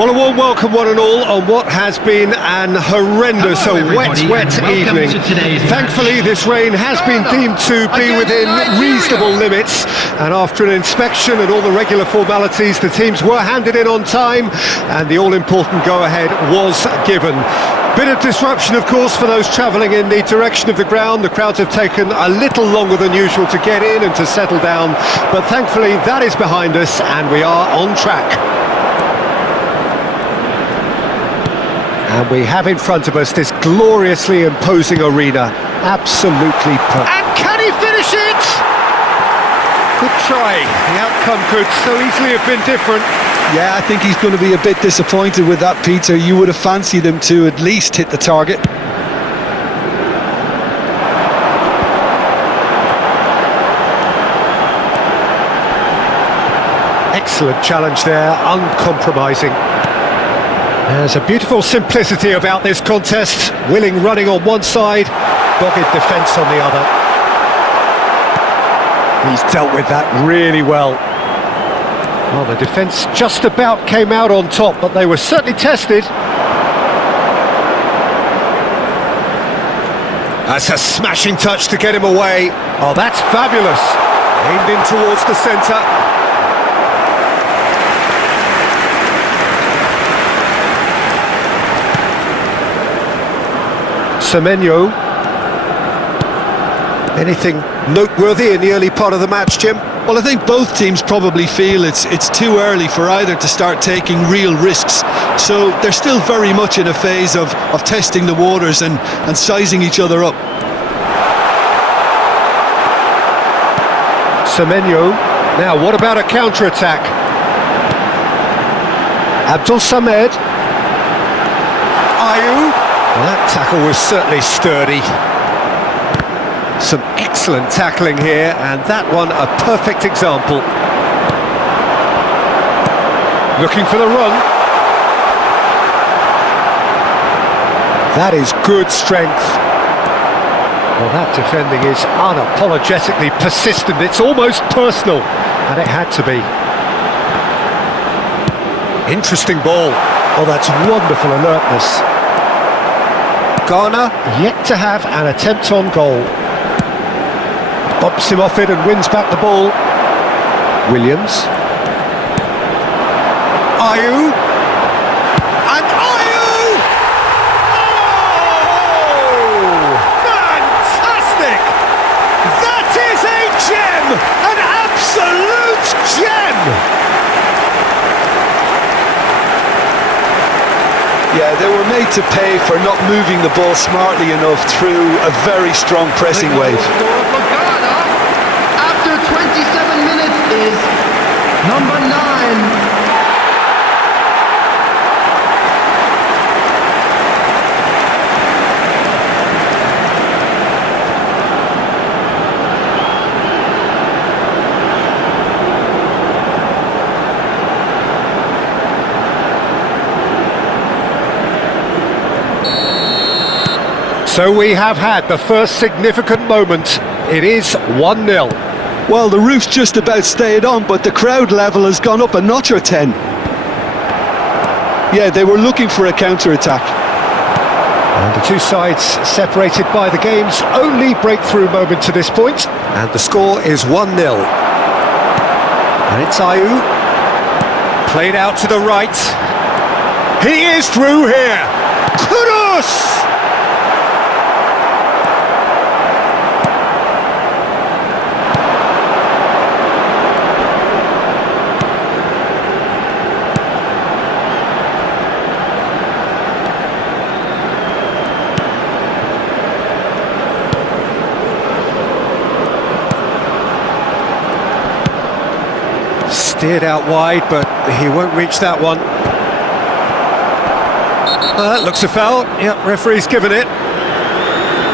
Well, a warm welcome one and all on what has been an horrendous, wet evening. Thankfully, this rain has been deemed to be within reasonable limits, and after an inspection and all the regular formalities, the teams were handed in on time, and the all-important go-ahead was given. Bit of disruption, of course, for those travelling in the direction of the ground. The crowds have taken a little longer than usual to get in and to settle down, but thankfully that is behind us, and we are on track. And we have in front of us this gloriously imposing arena. Absolutely perfect. And can he finish it? Good try. The outcome could so easily have been different. Yeah, I think he's going to be a bit disappointed with that, Peter. You would have fancied him to at least hit the target. Excellent challenge there, uncompromising. There's a beautiful simplicity about this contest. Willing running on one side, dogged defence on the other. He's dealt with that really well. Well, the defence just about came out on top, but they were certainly tested. That's a smashing touch to get him away. Oh, that's fabulous. Aimed in towards the centre. Semenyo. Anything noteworthy in the early part of the match, Jim? Well, I think both teams probably feel it's too early for either to start taking real risks. So they're still very much in a phase of testing the waters and sizing each other up. Semenyo. Now, what about a counter-attack? Abdul Samed. Ayew. Well, that tackle was certainly sturdy. Some excellent tackling here, and that one a perfect example. Looking for the run. That is good strength. Well, that defending is unapologetically persistent. It's almost personal, and it had to be. Interesting ball. Oh, that's wonderful alertness. Ghana yet to have an attempt on goal. Bumps him off it and wins back the ball. Williams. Ayew. And Ayew! Oh! Fantastic! That is a gem! An absolute gem! Yeah, they were made to pay for not moving the ball smartly enough through a very strong pressing wave. After 27 minutes is number 9. So we have had the first significant moment. It is 1-0. Well, the roof's just about stayed on, but the crowd level has gone up a notch or 10. Yeah, they were looking for a counter-attack. And the two sides separated by the game's only breakthrough moment to this point. And the score is 1-0. And it's Ayew. Played out to the right. He is through here. Kudus! Steered out wide, but he won't reach that one. Well, that looks a foul. Yep, referee's given it.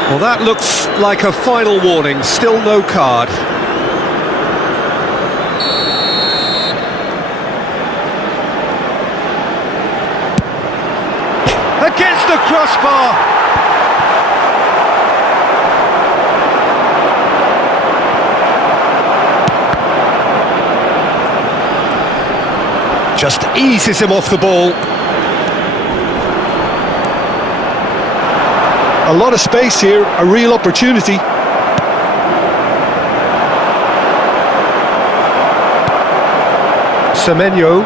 Well, that looks like a final warning. Still no card. Against the crossbar. Just eases him off the ball. A lot of space here, a real opportunity. Semenyo.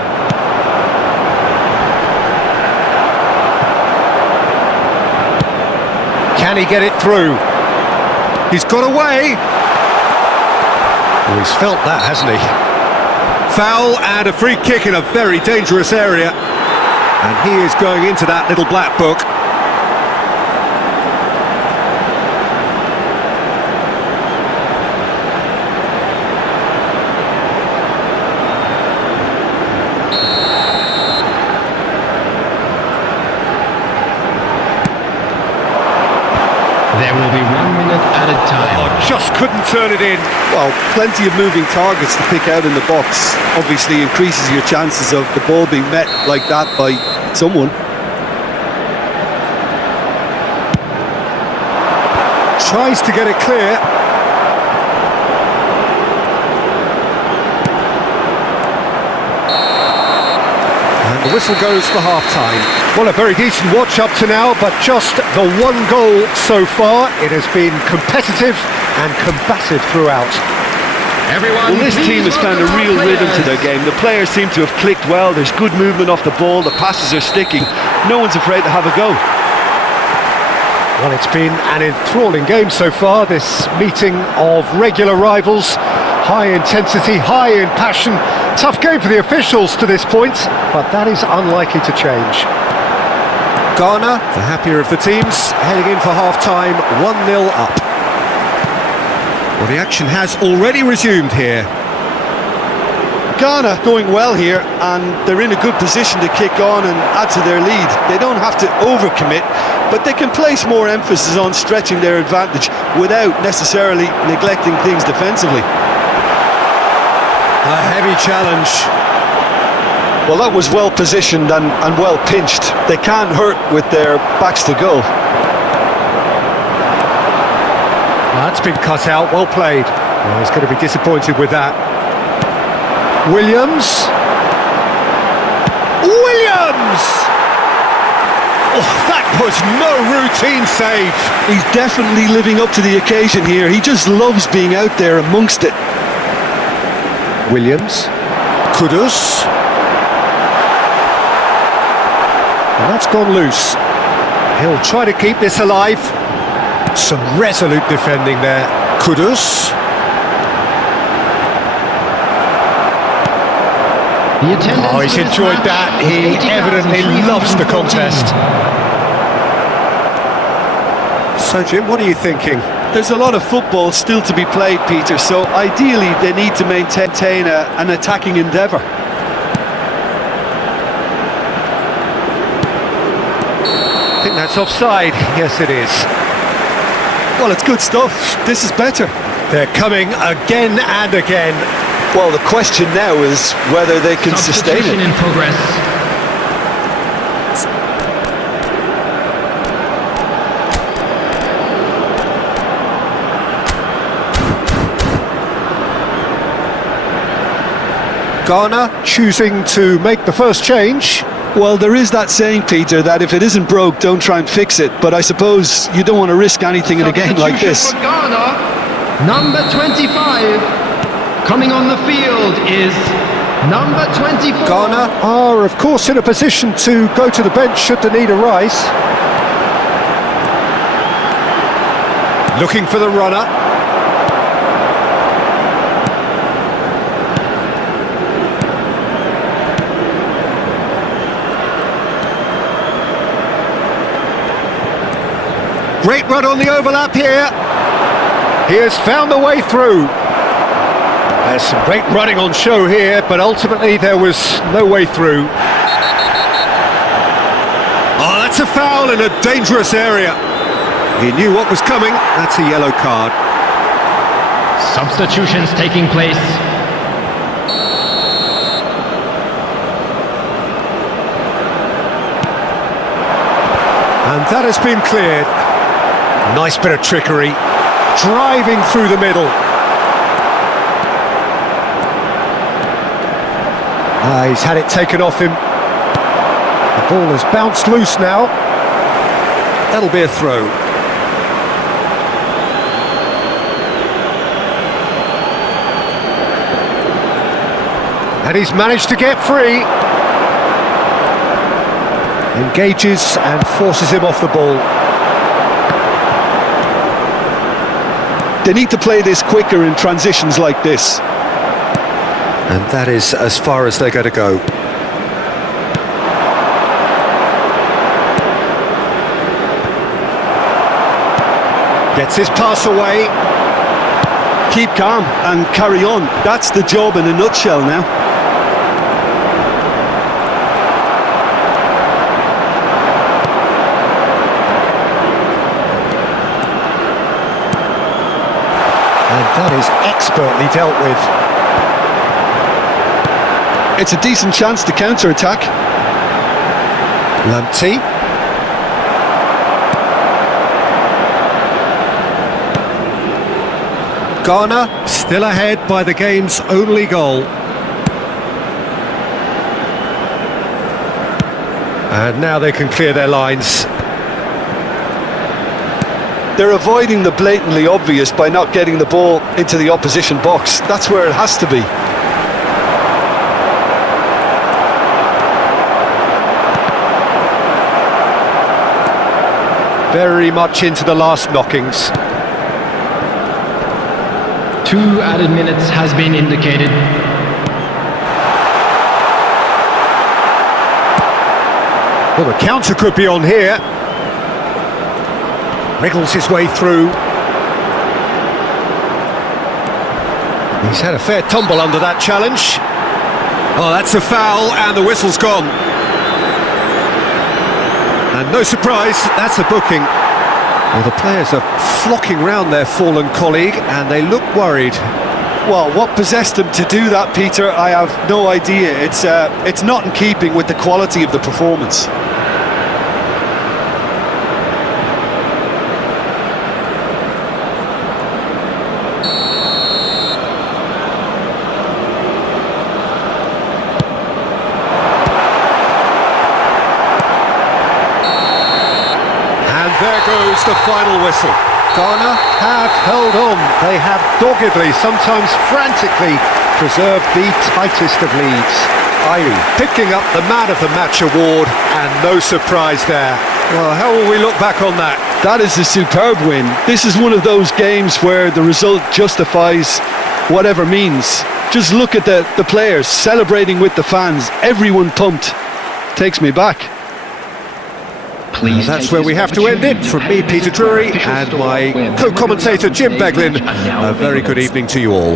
Can he get it through? He's got away. Oh, he's felt that, hasn't he? Foul and a free kick in a very dangerous area. And he is going into that little black book. There will be 1 minute added time. Oh, just couldn't turn it in. Well, plenty of moving targets to pick out in the box. Obviously increases your chances of the ball being met like that by someone. Tries to get it clear. And the whistle goes for half-time. Well, a very decent watch up to now, but just the one goal so far. It has been competitive and combative throughout. Everyone, Well, this team has found a real rhythm to their game. The players seem to have clicked well. There's good movement off the ball. The passes are sticking. No one's afraid to have a go. Well, it's been an enthralling game so far, this meeting of regular rivals. High intensity, high in passion. Tough game for the officials to this point, but that is unlikely to change. Ghana, the happier of the teams, heading in for half-time, 1-0 up. Well, the action has already resumed here. Ghana going well here, and they're in a good position to kick on and add to their lead. They don't have to overcommit, but they can place more emphasis on stretching their advantage without necessarily neglecting things defensively. A heavy challenge. Well, that was well positioned and well pinched. They can't hurt with their backs to goal. That's been cut out, well played. Well, he's going to be disappointed with that. Williams. Williams! Oh, that was no routine save. He's definitely living up to the occasion here. He just loves being out there amongst it. Williams. Kudus. And that's gone loose. He'll try to keep this alive. Some resolute defending there. Kudus. The attendance Oh, he's for this enjoyed match, that. He evidently loves the 80,314. contest. So, Jim, what are you thinking? There's a lot of football still to be played, Peter, so ideally they need to maintain an attacking endeavour. I think that's offside. Yes, it is. Well, it's good stuff. This is better. They're coming again and again. Well, the question now is whether they can sustain Substitution it. in progress. Ghana choosing to make the first change. Well, there is that saying, Peter, that if it isn't broke, don't try and fix it. But I suppose you don't want to risk anything in a game like this. Substitution for Ghana, number 25. Coming on the field is number 24. Ghana are, of course, in a position to go to the bench should the need arise. Looking for the runner. Great run on the overlap here. He has found the way through. There's some great running on show here, but ultimately there was no way through. Oh, that's a foul in a dangerous area. He knew what was coming. That's a yellow card. Substitutions taking place. And that has been cleared. Nice bit of trickery. Driving through the middle. He's had it taken off him. The ball has bounced loose now. That'll be a throw. And he's managed to get free. Engages and forces him off the ball. They need to play this quicker in transitions like this. And that is as far as they're going to go. Gets his pass away. Keep calm and carry on. That's the job in a nutshell now. And that is expertly dealt with. It's a decent chance to counter-attack. Lamptey. Ghana still ahead by the game's only goal. And now they can clear their lines. They're avoiding the blatantly obvious by not getting the ball into the opposition box. That's where it has to be. Very much into the last knockings. 2 added minutes has been indicated. Well, the counter could be on here. Wriggles his way through. He's had a fair tumble under that challenge. Oh, that's a foul, and the whistle's gone. And no surprise, that's a booking. Well, the players are flocking round their fallen colleague, and they look worried. Well, what possessed them to do that, Peter, I have no idea. It's not in keeping with the quality of the performance. There goes the final whistle. Ghana have held on. They have doggedly, sometimes frantically, preserved the tightest of leads. Ayew picking up the Man of the Match award, and no surprise there. Well, how will we look back on that? That is a superb win. This is one of those games where the result justifies whatever means. Just look at the players celebrating with the fans. Everyone pumped. Takes me back. That's where we have to end it. From me, Peter Drury, and my co-commentator Jim Beglin, a very good evening to you all.